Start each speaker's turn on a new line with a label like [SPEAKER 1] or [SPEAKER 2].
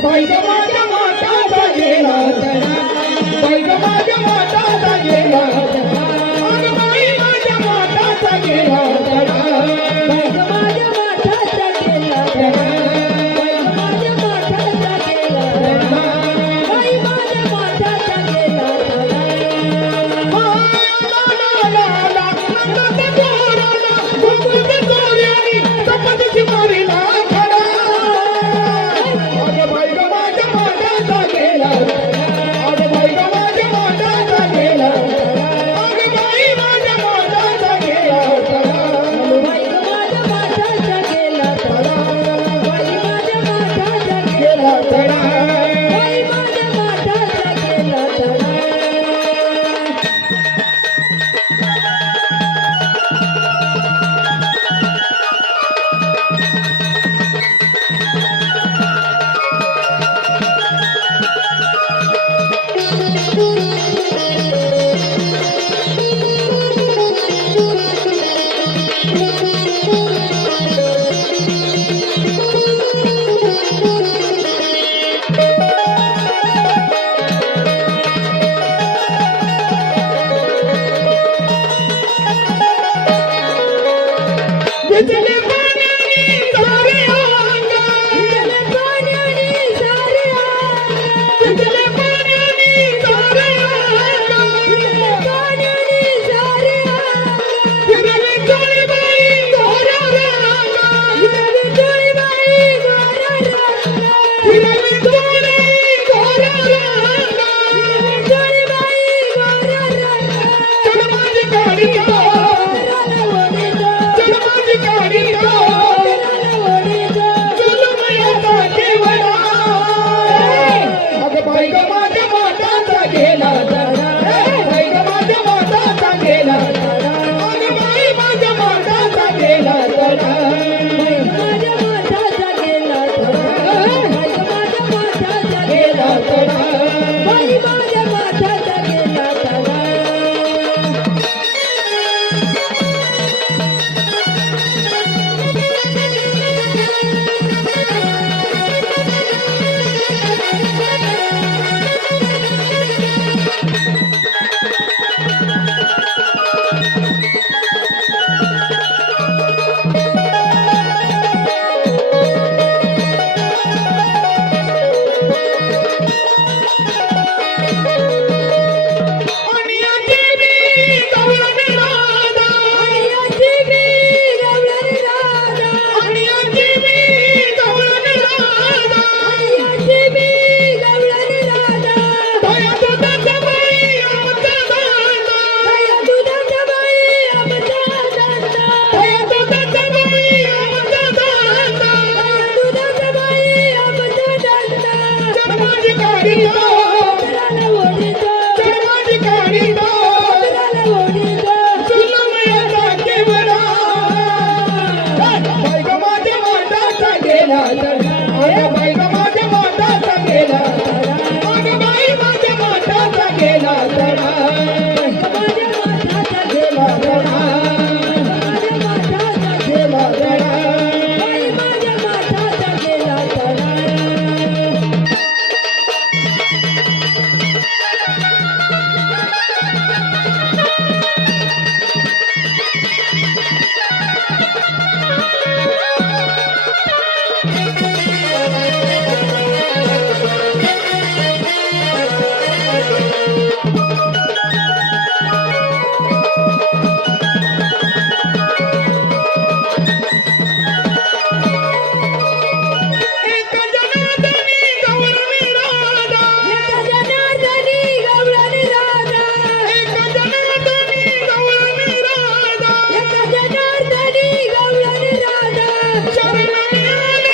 [SPEAKER 1] अगं बाई माझ्या माताचा गेला माझ्या Oh, yeah. Música